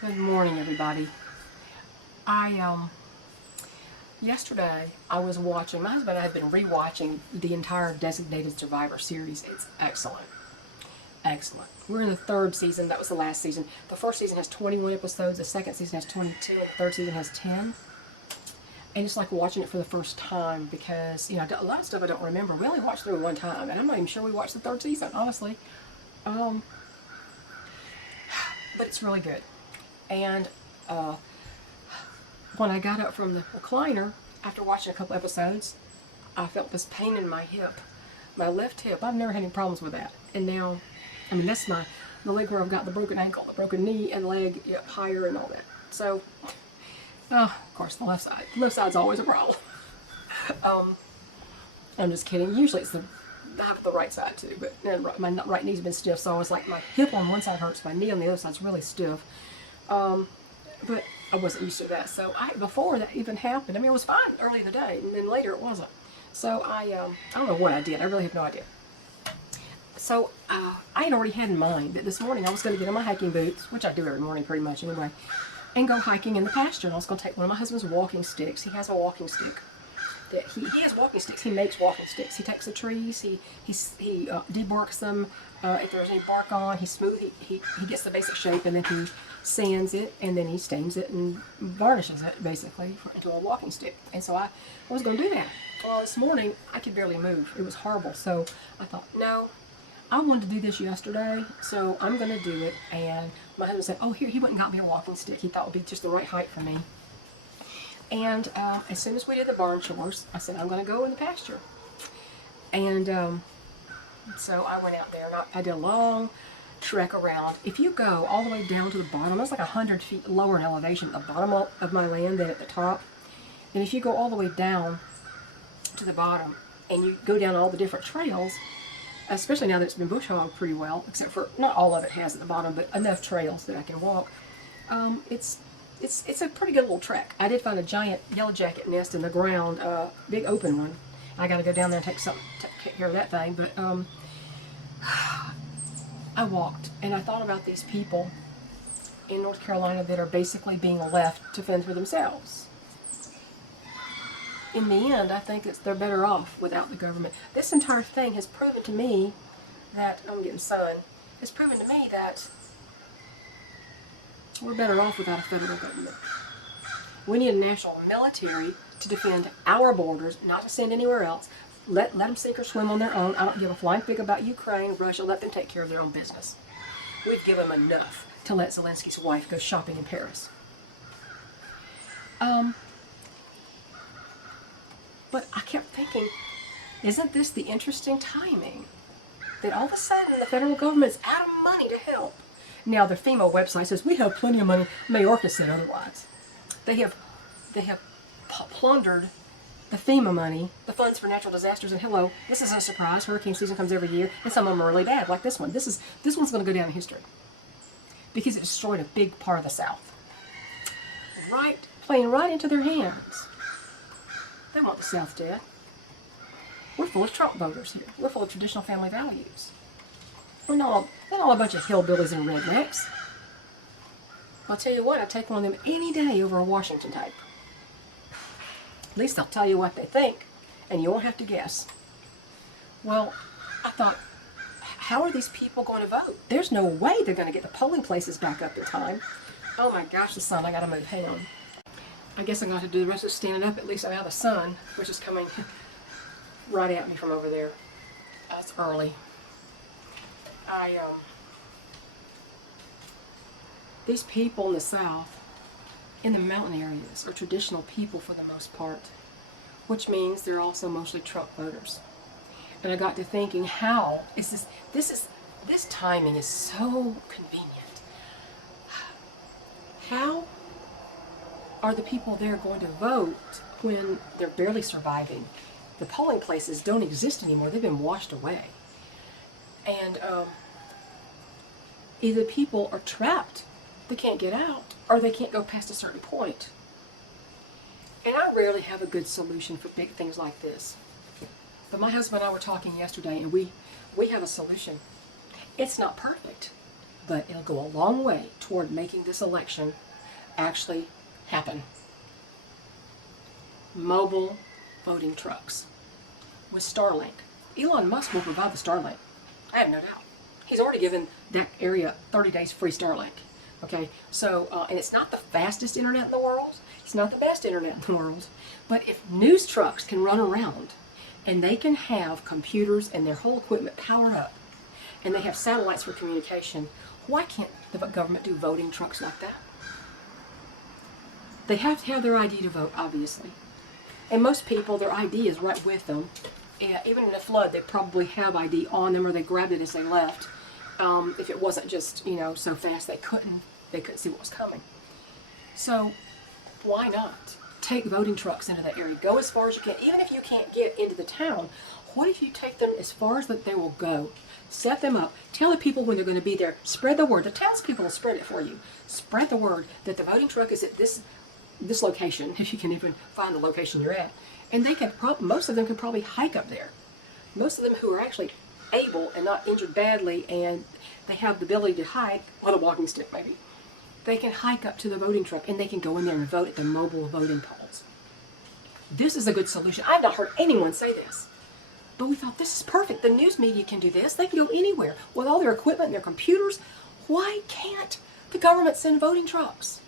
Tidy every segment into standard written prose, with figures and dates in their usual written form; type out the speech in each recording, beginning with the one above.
Good morning, everybody. I yesterday I was watching. My husband and I have been rewatching the entire Designated Survivor series. It's excellent, excellent. We're in the third season. That was the last season. The first season has 21 episodes. The second season has 22, and the third season has 10. And it's like watching it for the first time because a lot of stuff I don't remember. We only watched through it one time, and I'm not even sure we watched the third season, honestly. Um, but it's really good. And uh, when I got up from the recliner after watching a couple episodes, I felt this pain in my hip, my left hip. I've never had any problems with that. And now, that's the leg where I've got the broken ankle, the broken knee, and leg higher and all that. So, of course, the left side. The left side's always a problem. I'm just kidding. Usually it's the right side too, but my right knee's been stiff, so it's like my hip on one side hurts, my knee on the other side's really stiff. But I wasn't used to that. So before that even happened, it was fine early in the day, and then later it wasn't. So I don't know what I did. I really have no idea. So I had already had in mind that this morning I was going to get on my hiking boots, which I do every morning pretty much anyway, and go hiking in the pasture. And I was going to take one of my husband's walking sticks. He has a walking stick. He has walking sticks. He makes walking sticks. He takes the trees. He debarks them. If there's any bark on, he gets the basic shape, and then he sands it, and then he stains it and varnishes it basically into a walking stick. And so I was going to do that. Well, this morning I could barely move. It was horrible. So I thought, no, I wanted to do this yesterday, so I'm going to do it. And my husband said, oh, here, he went and got me a walking stick. He thought it would be just the right height for me. And as soon as we did the barn chores, I said, I'm going to go in the pasture. And so I went out there, and I did a long trek around. If you go all the way down to the bottom, it's like 100 feet lower in elevation at the bottom of my land than at the top. And if you go all the way down to the bottom, and you go down all the different trails, especially now that it's been bush hogged pretty well, except for not all of it has at the bottom, but enough trails that I can walk, it's a pretty good little trek. I did find a giant yellow jacket nest in the ground, big open one. I got to go down there and take care of that thing. But I walked, and I thought about these people in North Carolina that are basically being left to fend for themselves. In the end, I think they're better off without the government. This entire thing has proven to me that, I'm getting sun, it's proven to me that we're better off without a federal government. We need a national military to defend our borders, not to send anywhere else. Let them sink or swim on their own. I don't give a flying fig about Ukraine, Russia. Let them take care of their own business. We've given them enough to let Zelensky's wife go shopping in Paris. But I kept thinking, isn't this the interesting timing? That all of a sudden the federal government's out of money to help. Now the FEMA website says we have plenty of money. Mayorkas said otherwise. They have plundered the FEMA money, the funds for natural disasters, and hello, this is a surprise. Hurricane season comes every year, and some of them are really bad, like this one. This one's going to go down in history because it destroyed a big part of the South. Playing right into their hands. They want the South dead. We're full of Trump voters here. We're full of traditional family values. We're not all a bunch of hillbillies and rednecks. I'll tell you what, I'd take one of them any day over a Washington type. At least they'll tell you what they think, and you won't have to guess. Well, I thought, how are these people going to vote? There's no way they're going to get the polling places back up in time. Oh my gosh, the sun, I gotta move. Hang on. I guess I'm going to have to do the rest of standing up. At least I'm out of the sun, which is coming right at me from over there. It's early. These people in the South, in the mountain areas, are traditional people for the most part, which means they're also mostly Trump voters. And I got to thinking, how is this timing is so convenient. How are the people there going to vote when they're barely surviving? The polling places don't exist anymore. They've been washed away. And either people are trapped, they can't get out, or they can't go past a certain point. And I rarely have a good solution for big things like this. But my husband and I were talking yesterday, and we have a solution. It's not perfect, but it'll go a long way toward making this election actually happen. Mobile voting trucks with Starlink. Elon Musk will provide the Starlink. I have no doubt. He's already given that area 30 days free Starlink. Okay, so, and it's not the fastest internet in the world. It's not the best internet in the world. But if news trucks can run around and they can have computers and their whole equipment powered up, and they have satellites for communication, why can't the government do voting trucks like that? They have to have their ID to vote, obviously. And most people, their ID is right with them. And even in a flood, they probably have ID on them, or they grabbed it as they left. If it wasn't just, so fast they couldn't see what was coming. So why not take voting trucks into that area? Go as far as you can. Even if you can't get into the town, what if you take them as far as that they will go? Set them up. Tell the people when they're going to be there. Spread the word. The townspeople will spread it for you. Spread the word that the voting truck is at this location, if you can even find the location you're at. And they can most of them can probably hike up there. Most of them who are actually able and not injured badly, and they have the ability to hike on a walking stick maybe, they can hike up to the voting truck and they can go in there and vote at the mobile voting polls. This is a good solution. I've not heard anyone say this, but we thought this is perfect. The news media can do this. They can go anywhere with all their equipment and their computers. Why can't the government send voting trucks?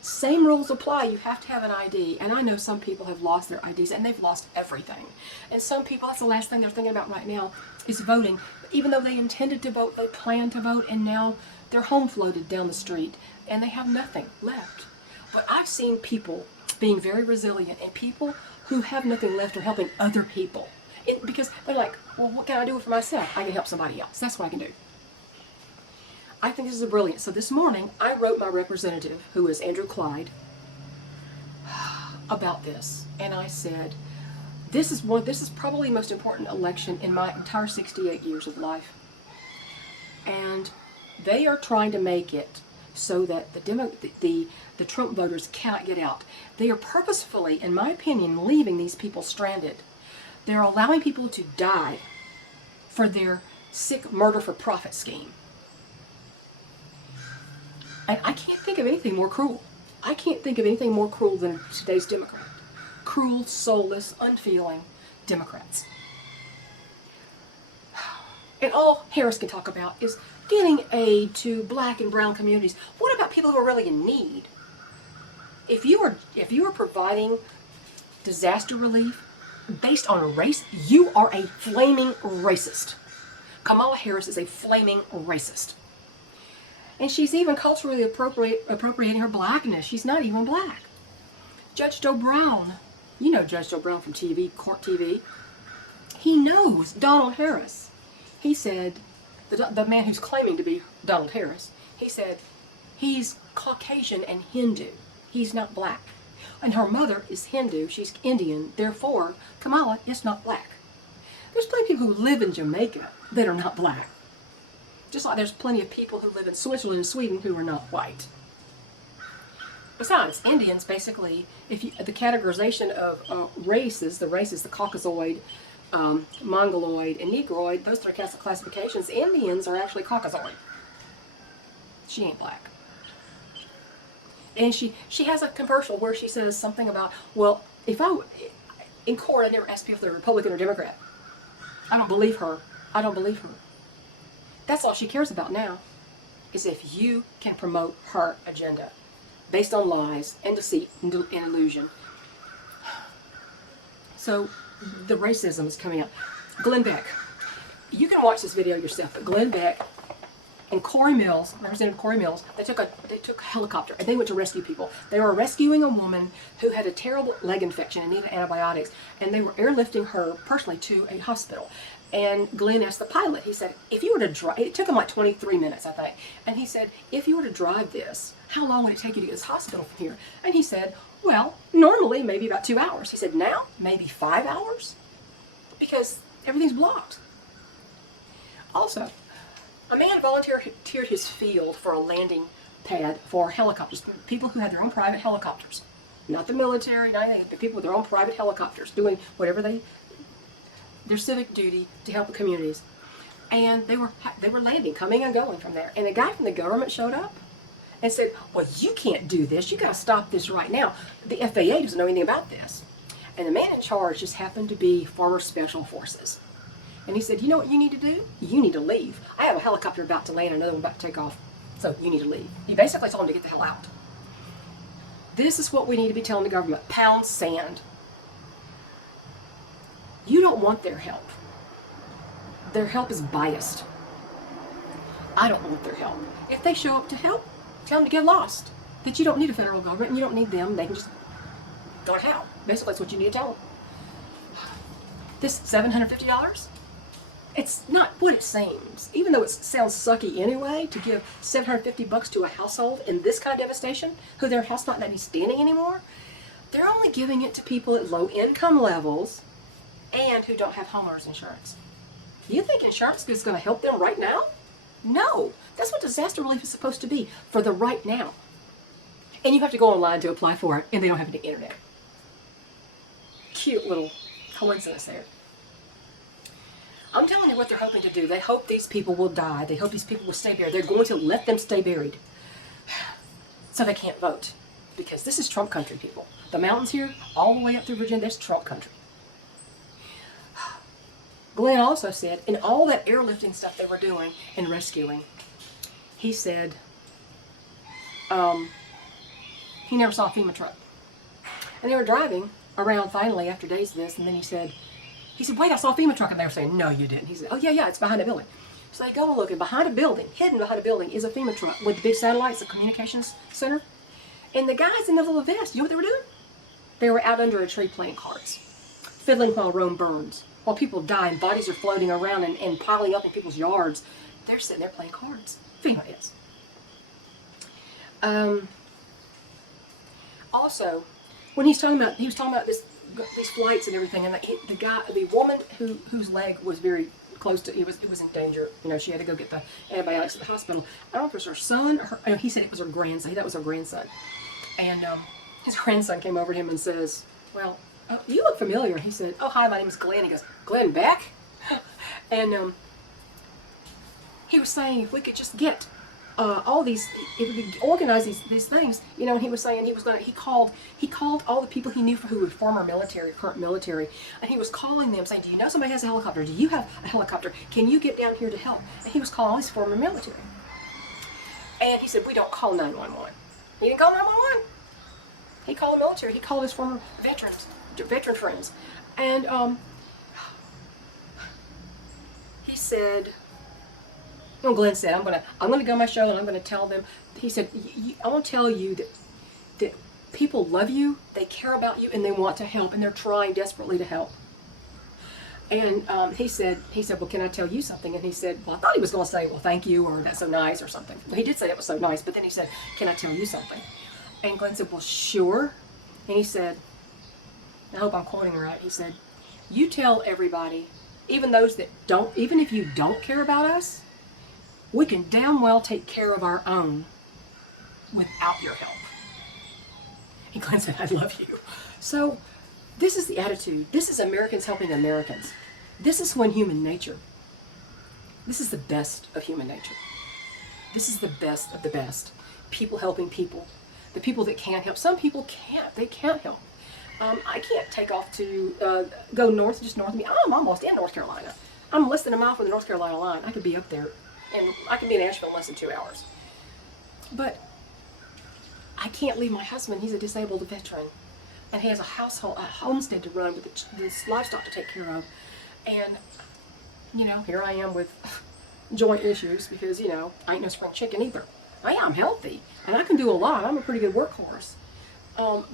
Same rules apply. You have to have an ID. And I know some people have lost their IDs and they've lost everything. And some people, that's the last thing they're thinking about right now is voting. Even though they intended to vote, they planned to vote, and now they're home floated down the street and they have nothing left. But I've seen people being very resilient, and people who have nothing left are helping other people. Because they're like, well, what can I do for myself? I can help somebody else. That's what I can do. I think this is brilliant. So this morning, I wrote my representative, who is Andrew Clyde, about this. And I said, this is probably the most important election in my entire 68 years of life. And they are trying to make it so that the Trump voters cannot get out. They are purposefully, in my opinion, leaving these people stranded. They're allowing people to die for their sick murder-for-profit scheme. And I can't think of anything more cruel. I can't think of anything more cruel than today's Democrat. Cruel, soulless, unfeeling Democrats. And all Harris can talk about is getting aid to black and brown communities. What about people who are really in need? If you are providing disaster relief based on race, you are a flaming racist. Kamala Harris is a flaming racist. And she's even culturally appropriating her blackness. She's not even black. Judge Joe Brown, you know Judge Joe Brown from TV, court TV, he knows Donald Harris. He said, the man who's claiming to be Donald Harris, he said, he's Caucasian and Hindu. He's not black. And her mother is Hindu, she's Indian, therefore Kamala is not black. There's plenty of people who live in Jamaica that are not black. Just like there's plenty of people who live in Switzerland and Sweden who are not white. Besides, Indians basically, the categorization of races, the Caucasoid, Mongoloid, and Negroid, those three classifications, Indians are actually Caucasoid. She ain't black. And she has a commercial where she says something about, well, in court I never asked people if they're Republican or Democrat. I don't believe her. I don't believe her. That's all she cares about now, is if you can promote her agenda based on lies and deceit and illusion. So the racism is coming out. Glenn Beck. You can watch this video yourself, but Glenn Beck and Corey Mills, Representative Corey Mills, they took a helicopter and they went to rescue people. They were rescuing a woman who had a terrible leg infection and needed antibiotics, and they were airlifting her personally to a hospital. And Glenn asked the pilot, he said, if you were to drive, it took him like 23 minutes, I think. And he said, if you were to drive this, how long would it take you to get to this hospital from here? And he said, well, normally maybe about 2 hours. He said, now, maybe 5 hours? Because everything's blocked. Also, a man volunteered his field for a landing pad for helicopters, people who had their own private helicopters. Not the military, not anything, but people with their own private helicopters doing whatever their civic duty to help the communities. And they were landing, coming and going from there. And a guy from the government showed up and said, well, you can't do this. You got to stop this right now. The FAA doesn't know anything about this. And the man in charge just happened to be former Special Forces. And he said, you know what you need to do? You need to leave. I have a helicopter about to land, another one about to take off. So you need to leave. He basically told him to get the hell out. This is what we need to be telling the government. Pound sand. You don't want their help. Their help is biased. I don't want their help. If they show up to help, tell them to get lost. That you don't need a federal government and you don't need them. They can just go to hell. Basically, that's what you need to tell them. This $750, it's not what it seems. Even though it sounds sucky anyway, to give $750 to a household in this kind of devastation, who their house might not be standing anymore, they're only giving it to people at low income levels and who don't have homeowners insurance. You think insurance is going to help them right now? No. That's what disaster relief is supposed to be, for the right now. And you have to go online to apply for it, and they don't have the internet. Cute little coincidence there. I'm telling you what they're hoping to do. They hope these people will die. They hope these people will stay buried. They're going to let them stay buried so they can't vote. Because this is Trump country, people. The mountains here, all the way up through Virginia, that's Trump country. Glenn also said, in all that airlifting stuff they were doing and rescuing, he said he never saw a FEMA truck. And they were driving around finally after days of this, and then he said, wait, I saw a FEMA truck. And they were saying, no, you didn't. He said, oh, yeah, it's behind a building. So they go and look, and behind a building, hidden behind a building, is a FEMA truck with the big satellites, the communications center. And the guys in the little vest, you know what they were doing? They were out under a tree playing cards, fiddling while Rome burns. While people die and bodies are floating around and piling up in people's yards, they're sitting there playing cards. FEMA is. Also, when he was talking about these flights and everything, and the woman whose leg was very close to, it was in danger. You know, she had to go get the antibiotics at the hospital. I don't know if it was her son or he said it was her grandson. That was her grandson. And his grandson came over to him and says, well, you look familiar. He said, oh, hi, my name is Glenn. He goes, Glenn Beck? And he was saying if we could just get all these, if we could organize these things, you know, and he was saying he called all the people he knew who were former military, current military, and he was calling them saying, do you know somebody has a helicopter? Do you have a helicopter? Can you get down here to help? And he was calling all his former military. And he said, we don't call 911. He didn't call 911. He called the military. He called his former veteran friends. And he said, Glenn said, I'm gonna go on my show and I'm gonna tell them. He said, I want to tell you that people love you, they care about you, and they want to help, and they're trying desperately to help. And he said, well, can I tell you something? And he said, well, I thought he was going to say, well, thank you, or that's so nice, or something. Well, he did say that was so nice, but then he said, can I tell you something? And Glenn said, well, sure. And he said, I hope I'm quoting right. He said, you tell everybody, even those that don't, even if you don't care about us, we can damn well take care of our own without your help. And Glenn said, I love you. So this is the attitude. This is Americans helping Americans. This is when human nature. This is the best of human nature. This is the best of the best. People helping people. The people that can help. Some people can't. They can't help. I can't take off to go north, just north of me. I'm almost in North Carolina. I'm less than a mile from the North Carolina line. I could be up there, and I could be in Asheville in less than 2 hours. But I can't leave my husband. He's a disabled veteran, and he has a homestead to run with this livestock to take care of. And, you know, here I am with joint issues because, you know, I ain't no spring chicken either. I'm healthy, and I can do a lot. I'm a pretty good workhorse.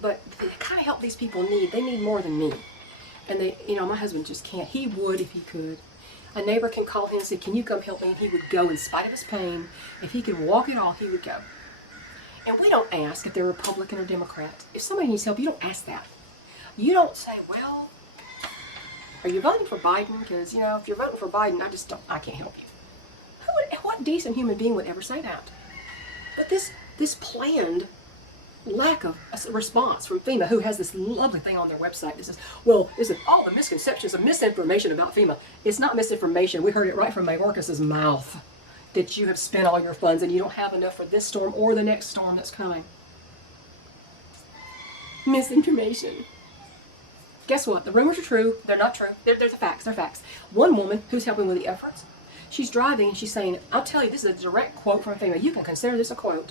But the kind of help these people need, they need more than me. And they, you know, my husband just can't. He would if he could. A neighbor can call him and say, can you come help me? And he would go in spite of his pain. If he could walk at all, he would go. And we don't ask if they're Republican or Democrat. If somebody needs help, you don't ask that. You don't say, well, are you voting for Biden? Because, you know, if you're voting for Biden, I can't help you. What decent human being would ever say that? But this planned lack of a response from FEMA, who has this lovely thing on their website that says, well, is it all the misconceptions and misinformation about FEMA? It's not misinformation. We heard it right from Mayorkas's mouth, that you have spent all your funds and you don't have enough for this storm or the next storm that's coming. Misinformation. Guess what? The rumors are true. They're not true. They're the facts. They're facts. One woman who's helping with the efforts, she's driving and she's saying, I'll tell you, this is a direct quote from FEMA. You can consider this a quote.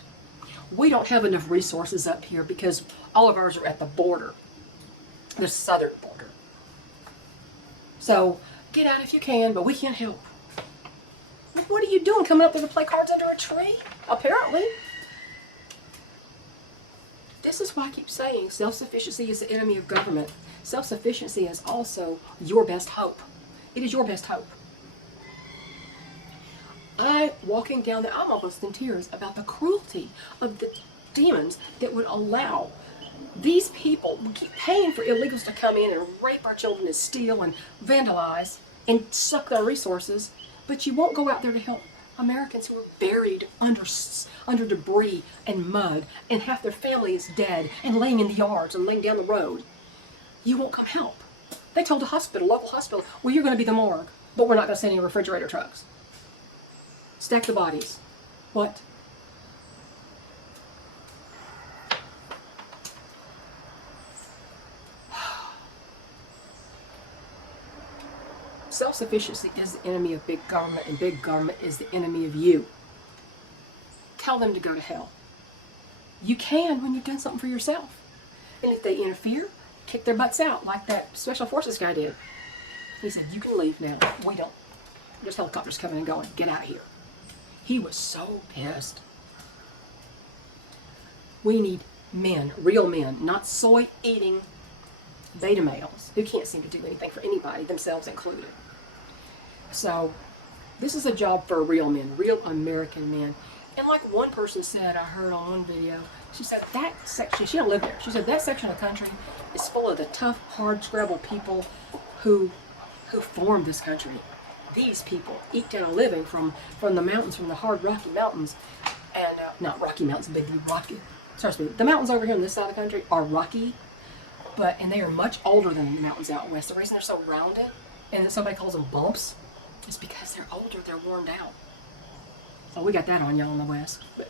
We don't have enough resources up here because all of ours are at the border, the southern border. So get out if you can, but we can't help. What are you doing coming up there to play cards under a tree? Apparently. This is why I keep saying self-sufficiency is the enemy of government. Self-sufficiency is also your best hope. It is your best hope. Walking down there, I'm almost in tears about the cruelty of the demons that would allow these people to keep paying for illegals to come in and rape our children and steal and vandalize and suck their resources, but you won't go out there to help Americans who are buried under debris and mud, and half their family is dead and laying in the yards and laying down the road. You won't come help. They told a hospital, local hospital, well, you're going to be the morgue, but we're not going to send any refrigerator trucks. Stack the bodies. What? Self-sufficiency is the enemy of big government, and big government is the enemy of you. Tell them to go to hell. You can when you've done something for yourself. And if they interfere, kick their butts out like that Special Forces guy did. He said, you can leave now. We don't. There's helicopters coming and going. Get out of here. He was so pissed. We need men, real men, not soy-eating beta males who can't seem to do anything for anybody, themselves included. So this is a job for real men, real American men. And like one person said, I heard on one video, she said that section, she don't live there, she said that section of the country is full of the tough, hard, scrabble people who formed this country. These people eke down a living from the mountains, from the hard Rocky Mountains, and not Rocky Mountains, big rocky. Sorry, the mountains over here on this side of the country are rocky, and they are much older than the mountains out west. The reason they're so rounded, and somebody calls them bumps, is because they're older, they're worn down. So we got that on y'all in the west, but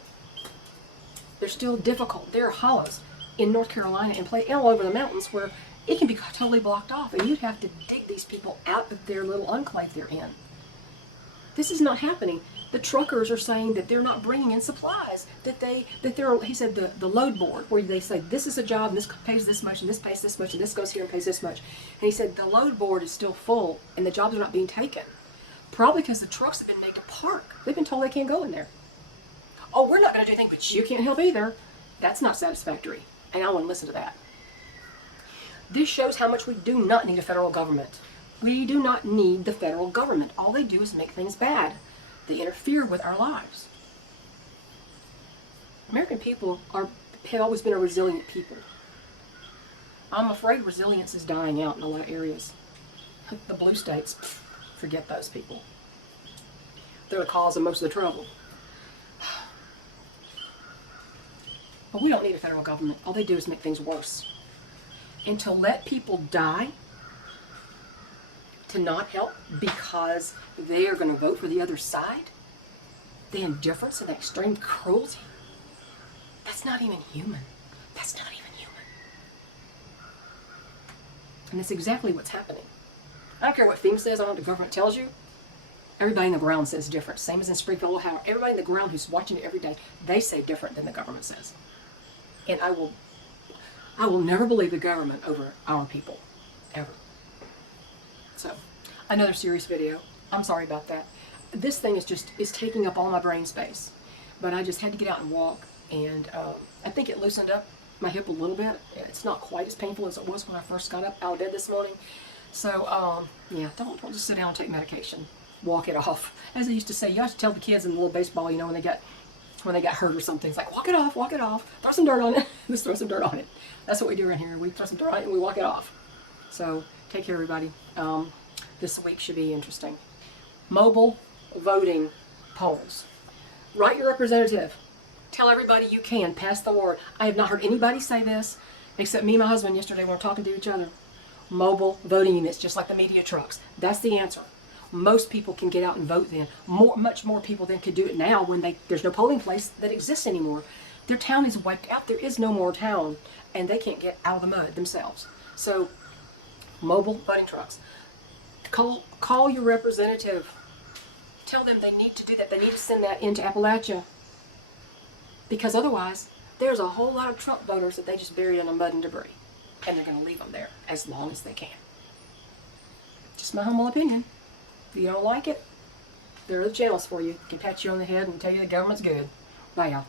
they're still difficult. There are hollows in North Carolina and all over the mountains where it can be totally blocked off, and you'd have to dig these people out of their little enclave they're in. This is not happening. The truckers are saying that they're not bringing in supplies. He said the load board, where they say this is a job, and this pays this much, and this pays this much, and this goes here and pays this much. And he said the load board is still full, and the jobs are not being taken. Probably because the trucks have been made to park. They've been told they can't go in there. Oh, we're not going to do anything, but you can't help either. That's not satisfactory, and I wouldn't listen to that. This shows how much we do not need a federal government. We do not need the federal government. All they do is make things bad. They interfere with our lives. American people have always been a resilient people. I'm afraid resilience is dying out in a lot of areas. The blue states, forget those people. They're the cause of most of the trouble. But we don't need a federal government. All they do is make things worse. And to let people die, to not help because they are going to vote for the other side, the indifference and the extreme cruelty, that's not even human. That's not even human. And that's exactly what's happening. I don't care what FEMA says, I don't know what the government tells you. Everybody in the ground says different. Same as in Springfield, Ohio. Everybody in the ground who's watching it every day, they say different than the government says. And I will never believe the government over our people. Ever. So, another serious video. I'm sorry about that. This thing is taking up all my brain space. But I just had to get out and walk, and I think it loosened up my hip a little bit. It's not quite as painful as it was when I first got up out of bed this morning. So, yeah, don't just sit down and take medication. Walk it off. As I used to say, you have to tell the kids in the little baseball, when they got hurt or something, it's like, walk it off, throw some dirt on it. Just throw some dirt on it. That's what we do around here. We throw some dirt on it and we walk it off. So, take care, everybody. This week should be interesting. Mobile voting polls. Write your representative. Tell everybody you can. Pass the word. I have not heard anybody say this, except me and my husband yesterday when we were talking to each other. Mobile voting units, just like the media trucks. That's the answer. Most people can get out and vote then. Much more people than could do it now when there's no polling place that exists anymore. Their town is wiped out. There is no more town, and they can't get out of the mud themselves. So, mobile voting trucks. Call your representative. Tell them they need to do that. They need to send that into Appalachia. Because otherwise, there's a whole lot of Trump voters that they just buried in the mud and debris. And they're going to leave them there as long as they can. Just my humble opinion. If you don't like it, there are the channels for you. They can pat you on the head and tell you the government's good. Bye, y'all.